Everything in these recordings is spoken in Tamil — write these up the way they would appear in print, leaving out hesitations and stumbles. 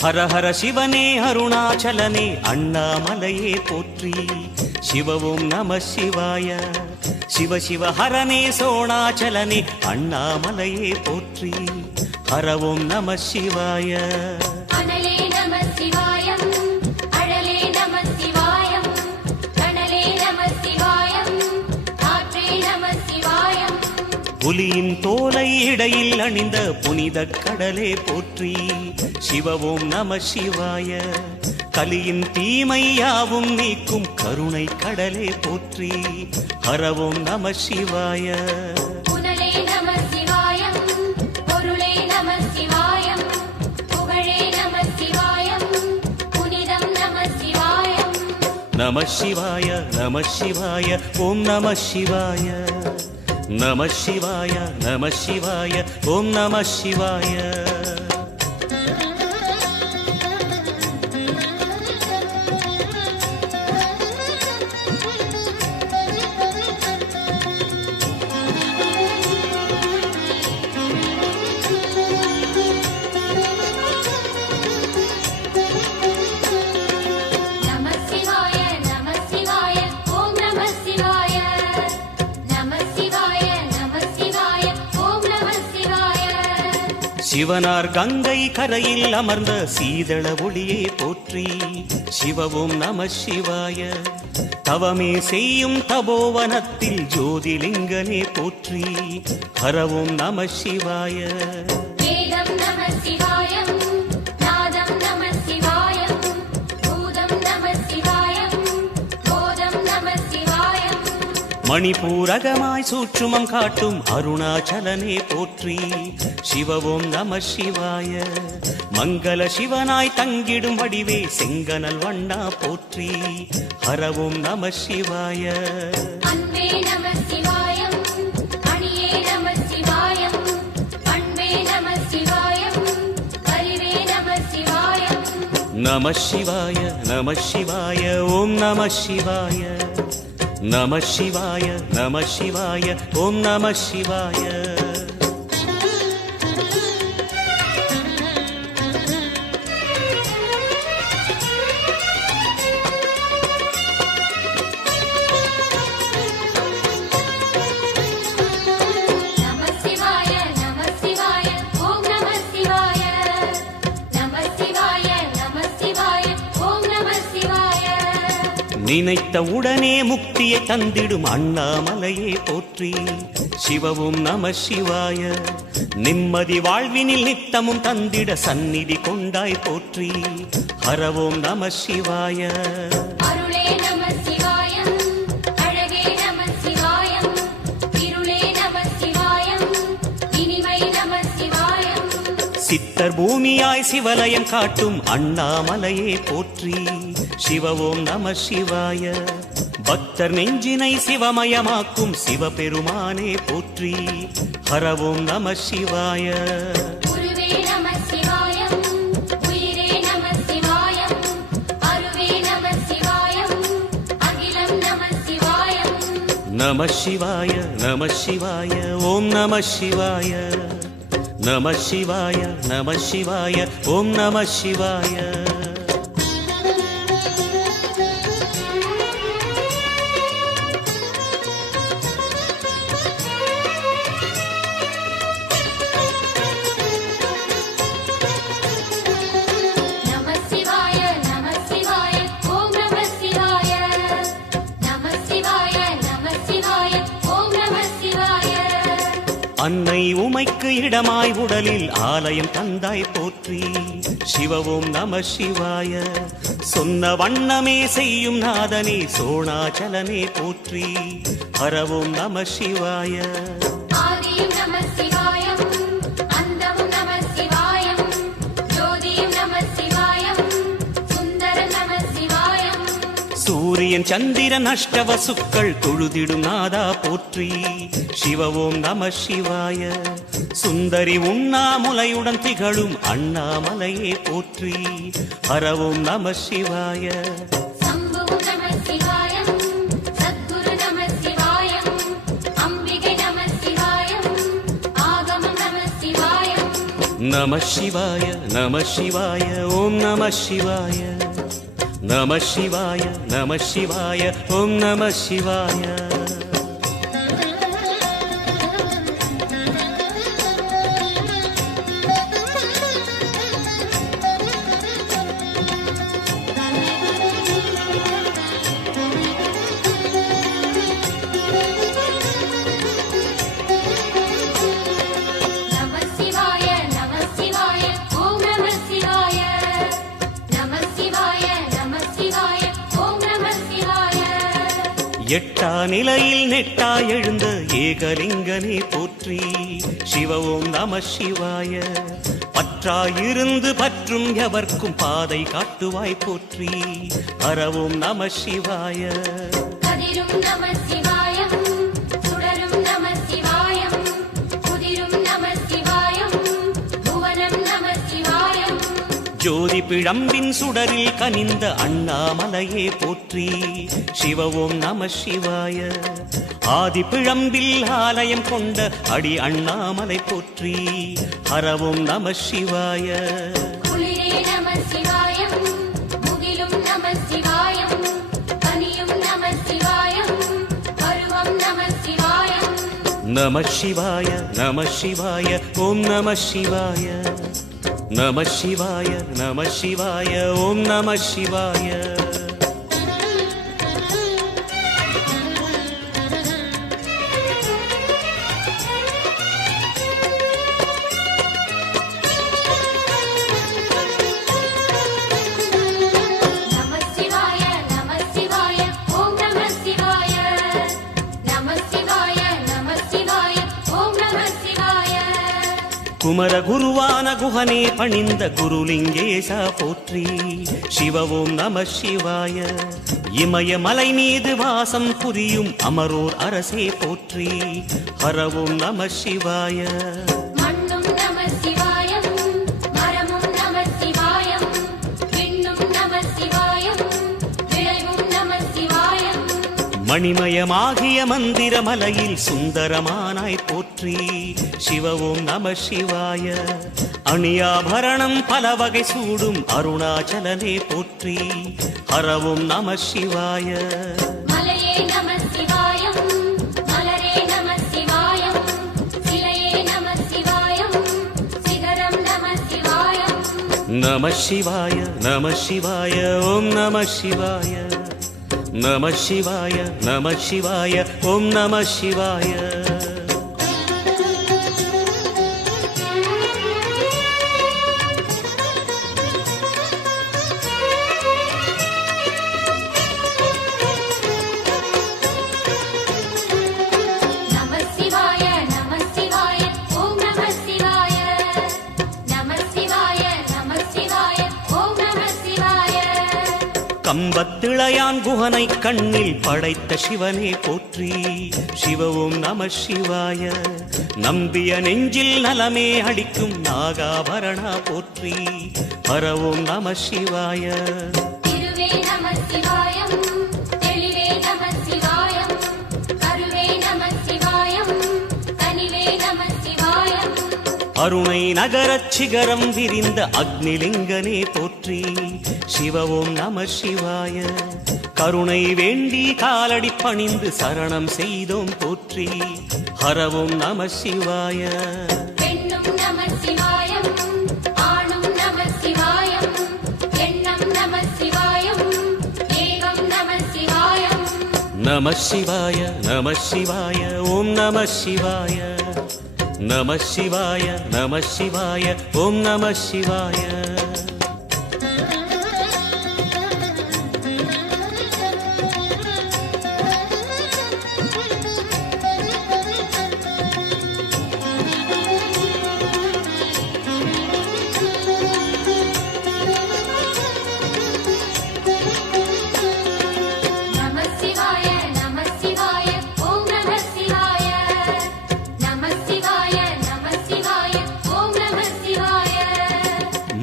ஹர ஹர சிவனே அருணாச்சலனே அண்ணாமலையே போற்றி. சிவவும் நம சிவாய. சிவ சிவ ஹரனே சோணாச்சலனே அண்ணாமலையே போற்றி. ஹரவும் நம சிவாய. புலியின் தோலை இடையில் அணிந்த புனித கடலே போற்றி. சிவவும் நம சிவாய. கலியின் தீமையாவும் நீக்கும் கருணை கடலே போற்றி. ஹரவும் நம சிவாய. நம சிவாய நம சிவாய ஓம் நம சிவாய. நம சிவாய நம சிவாய ஓம் நம சிவாய. சிவனார் கங்கை கரையில் அமர்ந்த சீதள ஒளியே போற்றி. சிவவும் நம சிவாய. தவமே செய்யும் தபோவனத்தில் ஜோதிலிங்கனே போற்றி. ஹரவும் நம சிவாய. மணிபூரகமாய் சூற்றுமம் காட்டும் அருணாச்சலனே போற்றி. சிவவும் நம சிவாய. மங்கள சிவனாய் தங்கிடும் வடிவே செங்கனல் வண்ணா போற்றி. ஹரவும் நம சிவாய. நம சிவாய நம சிவாய ஓம் நம சிவாய. நம சிவாய நம சிவாய ஓம் நம சிவாய. நினைத்த உடனே முக்தியை தந்திடும் அண்ணாமலையே போற்றி. சிவவும் நம சிவாய. நிம்மதி வாழ்வினில் நித்தமும் தந்திட சந்நிதி கொண்டாய் போற்றி. ஹரவும் நம சிவாய. சித்தர் பூமியாய் சிவலயம் காட்டும் அண்ணாமலையே போற்றி. சிவவும் நம சிவாய. பக்தர் நெஞ்சினை சிவமயமாக்கும் சிவபெருமானே போற்றி. ஹரவும் நம சிவாய. நம சிவாய நம சிவாய ஓம் நம சிவாய. நம சிவாய நம சிவாய ஓம் நம சிவாய. அன்னை உமைக்கு இடமாய் உடலில் ஆலயம் தந்தாய் போற்றி. சிவவும் நம சிவாய. சொன்ன வண்ணமே செய்யும் நாதனே சோணாச்சலனே போற்றி. ஹரவும் நம சிவாய. சூரியன் சந்திரன் அஷ்டவசுக்கள் தொழுதிடும் நாதா போற்றி. சிவவும் நம சிவாய. சுந்தரி உண்ணாமுலையுடன் திகழும் அண்ணாமலையே போற்றி. ஹரவும் நம சிவாய. நம சிவாய நம சிவாய ஓம் நம சிவாய நம சிவாய நம சிவாய ஓம் நம சிவாய எட்டா நிலையில் நெட்டா எழுந்த ஏகலிங்கனே போற்றி சிவ ஓம் நம சிவாய பற்றாயிருந்து பற்றும் எவர்க்கும் பாதை காட்டுவாய் போற்றி ஹர ஓம் நம சிவாய கதிரும் நம சிவாயம் சுடரும் நம சிவாயம் குதிரும் நம சிவாயம் புவனம் நம சிவாயம் ஜோதி பிழம்பின் சுடரில் கனிந்த அண்ணாமலையே போற்றி சிவ ஓம் நம சிவாய ஆதி பிழம்பில் ஆலயம் கொண்ட அடி அண்ணாமலை போற்றி ஹர ஓம் நம சிவாய குளிரே நம சிவாயம் முகிலும் நம சிவாயம் பனியும் நம சிவாயம் பருவம் நம சிவாயம் நம சிவாய நம சிவாய ஓம் நம சிவாய நம சிவாய நம சிவாய ஓம் நம சிவாய குமர குருவான குஹனே பணிந்த குருலிங்கேசா போற்றி சிவ ஓம் நம சிவாய இமய மலை மீது வாசம் புரியும் அமரோர் அரசே போற்றி ஹர ஓம் நம சிவாய மண்ணும் நம சிவாயம் மரமும் நம சிவாயம் விண்ணும் நம சிவாயம் விளைவும் நம சிவாயம் மணிமயமாகிய மந்திர மலையில் சுந்தரமானாய் போற்றி சிவ ஓம் நம சிவாய அணியாபரணம் பல வகை சூடும் அருணாச்சலனே போற்றி ஹர ஓம் நம சிவாய மலையே நம சிவாயம் மலரே நம சிவாயம் சிலையே நம சிவாயம் சிகரம் நம சிவாயம் நம சிவாய நம சிவாய ஓம் நம சிவாய நம சிவாய நம சிவாய ஓம் நம சிவாய கம்பத்திளையான் குஹனை கண்ணில் படைத்த சிவனே போற்றி சிவ ஓம் நம சிவாய நம்பிய நெஞ்சில் நலமே அளிக்கும் நாகாபரணா போற்றி ஹர ஓம் நம சிவாய திருவே நம சிவாயம் தெளிவே நம சிவாயம் கருவே நம சிவாயம் தனிவே நம சிவாயம் அருணை நகரச் சிகரம் விரிந்த அக்னிலிங்கனே போற்றி சிவ ஓம் நம சிவாய கருணை வேண்டி காலடி பணிந்து சரணம் செய்தோம் போற்றி ஹர ஓம் நம சிவாய பெண்ணும் நம சிவாயம் ஆணும் நம சிவாயம் எண்ணம் நம சிவாயம் ஏகம் நம சிவாயம் நம சிவாய நம சிவாய ஓம் நம சிவாய நம சிவாய நம சிவாய ஓம் நம சிவாய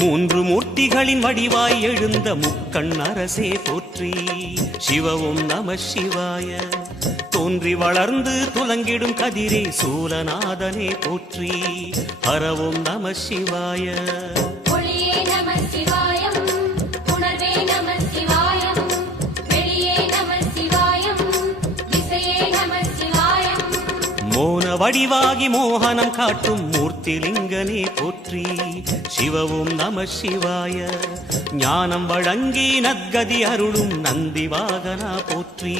மூன்று மூர்த்திகளின் வடிவாய் எழுந்த முக்கண் அரசே போற்றி சிவ ஓம் நம சிவாய தோன்றி வளர்ந்து துலங்கிடும் கதிரே சூலநாதனே போற்றி ஹரவோம் நம சிவாய ஒளியே நம சிவாயம் உணர்வே நம சிவாயம் வெளியே நம சிவாயம் திசையே நம சிவாயம் மோன வடிவாகி மோகனம் காட்டும் மூர்த்திலிங்கனே போற்றி சிவவும் நம சிவாய ஞானம் வழங்கி நற்கதி அருளும் நந்தி வாகனா போற்றி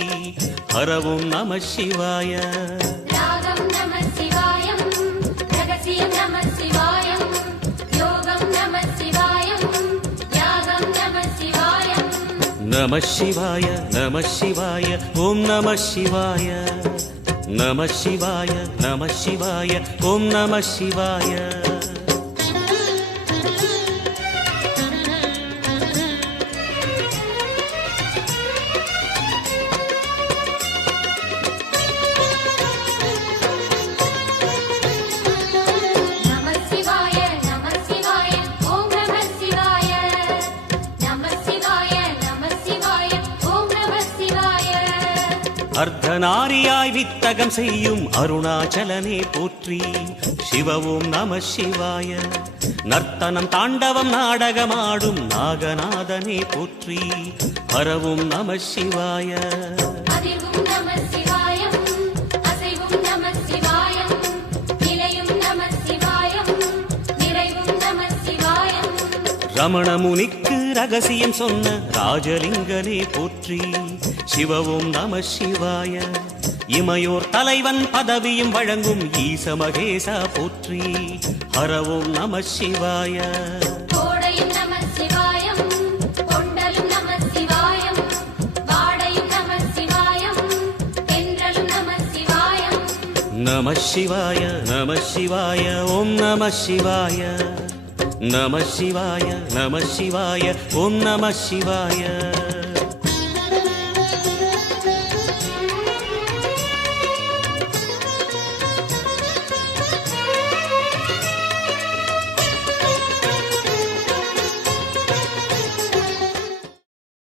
ஹரவும் நம சிவாய ராகம் நம சிவாயம் ரகசியம் நம சிவாயம் யோகம் நம சிவாயம் யாகம் நம சிவாயம் நம சிவாய நம சிவாய ஓம் நம சிவாய நம சிவாய நம சிவாய ஓம் நம சிவாய நம சிவாய நம சிவாய ஓம் நம சிவாய நம சிவாய நம சிவாய ஓம் நம சிவாய அர்த்தநாரியாய் வித்தகம் செய்யும் அருணாச்சலனே போற்றி சிவவும் நம சிவாய நர்த்தனம் தாண்டவம் நாடகமாடும் நாகநாதனே போற்றி ஹரவும் நம சிவாய அதிர்வும் நம சிவாயம் அசைவும் நம சிவாயம் நிலையும் நம சிவாயம் நிறைவும் நம சிவாயம் ரமண முனிக்கு ரகசியம் சொன்ன ராஜலிங்கனே போற்றி சிவவும் நம சிவாய இமையோர் தலைவன் பதவியும் வழங்கும் ஈச மகேசா போற்றி ஹரவும் நம சிவாய கோடையும் நம சிவாயம் கொண்டலும் நம சிவாயம் வாடையும் நம சிவாயம் தென்றலும் நம சிவாயம் நம சிவாய நம சிவாய ஓம் நம சிவாய நம சிவாய நம சிவாய ஓம் நம சிவாய